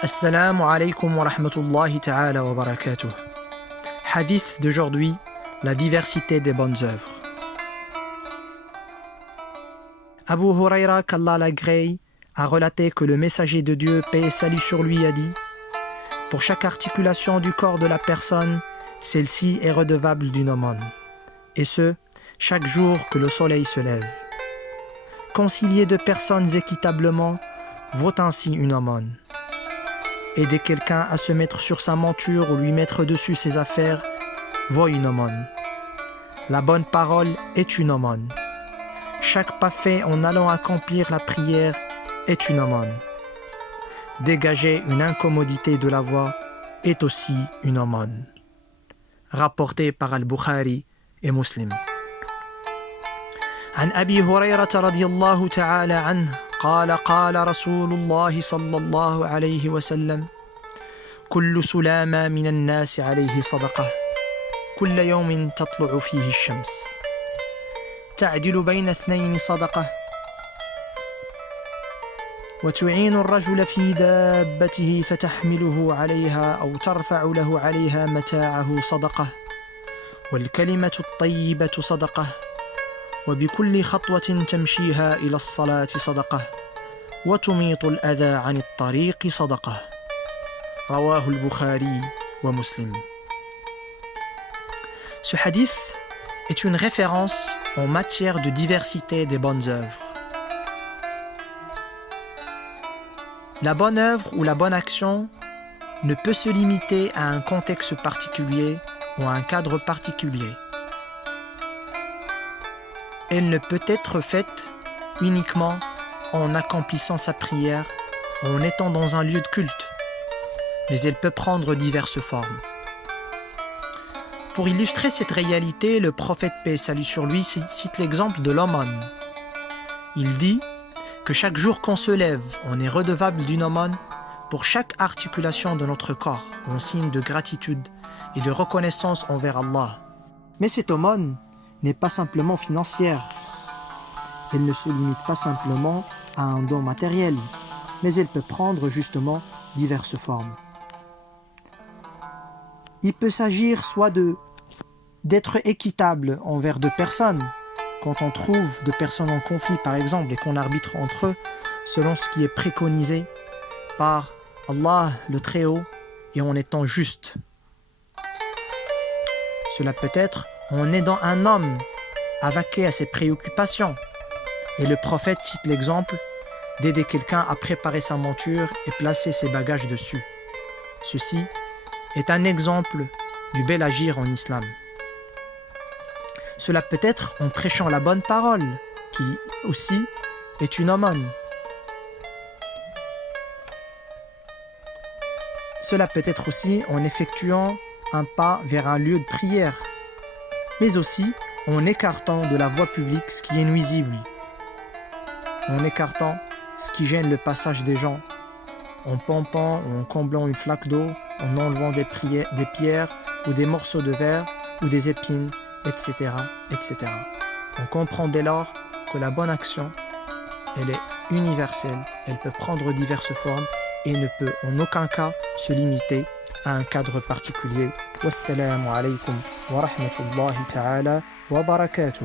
Assalamu alaikum wa rahmatullahi ta'ala wa barakatuh. Hadith d'aujourd'hui, la diversité des bonnes œuvres. Abu Huraira, qu'Allah l'agrée, a relaté que le messager de Dieu, paix et salut sur lui, a dit: pour chaque articulation du corps de la personne, celle-ci est redevable d'une aumône, et ce, chaque jour que le soleil se lève. Concilier deux personnes équitablement vaut ainsi une aumône. Aider quelqu'un à se mettre sur sa monture ou lui mettre dessus ses affaires vaut une aumône. La bonne parole est une aumône. Chaque pas fait en allant accomplir la prière est une aumône. Dégager une incommodité de la voie est aussi une aumône. Rapporté par Al-Bukhari et Muslim. عن أبي هريرة رضي الله تعالى عنه قال قال رسول الله صلى الله عليه وسلم: كل سلامة من الناس عليه صدقة كل يوم تطلع فيه الشمس تعدل بين اثنين صدقة وتعين الرجل في دابته فتحمله عليها أو ترفع له عليها متاعه صدقة والكلمة الطيبة صدقة وبكل خطوة تمشيها إلى الصلاة صدقة وتميط الأذى عن الطريق صدقة رواه البخاري ومسلم. Ce hadith est une référence en matière de diversité des bonnes œuvres. La bonne œuvre ou la bonne action ne peut se limiter à un contexte particulier ou à un cadre particulier. Elle ne peut être faite uniquement en accomplissant sa prière, en étant dans un lieu de culte, mais elle peut prendre diverses formes. Pour illustrer cette réalité, le prophète paix et salut sur lui cite l'exemple de l'aumône. Il dit que chaque jour qu'on se lève, on est redevable d'une aumône pour chaque articulation de notre corps, en signe de gratitude et de reconnaissance envers Allah. Mais cette aumône n'est pas simplement financière. Elle ne se limite pas simplement à un don matériel, mais elle peut prendre justement diverses formes. Il peut s'agir soit d'être équitable envers deux personnes, quand on trouve deux personnes en conflit par exemple et qu'on arbitre entre eux selon ce qui est préconisé par Allah le Très-Haut et en étant juste. Cela peut être en aidant un homme à vaquer à ses préoccupations. Et le prophète cite l'exemple d'aider quelqu'un à préparer sa monture et placer ses bagages dessus. Ceci est un exemple du bel agir en islam. Cela peut être en prêchant la bonne parole, qui aussi est une aumône. Cela peut être aussi en effectuant un pas vers un lieu de prière, mais aussi en écartant de la voie publique ce qui est nuisible, en écartant ce qui gêne le passage des gens, en pompant ou en comblant une flaque d'eau, en enlevant des pierres ou des morceaux de verre ou des épines, etc., etc. On comprend dès lors que la bonne action, elle est universelle, elle peut prendre diverses formes et ne peut en aucun cas se limiter à un cadre particulier. Wassalamu alaikum wa rahmatullahi ta'ala wa barakatuh.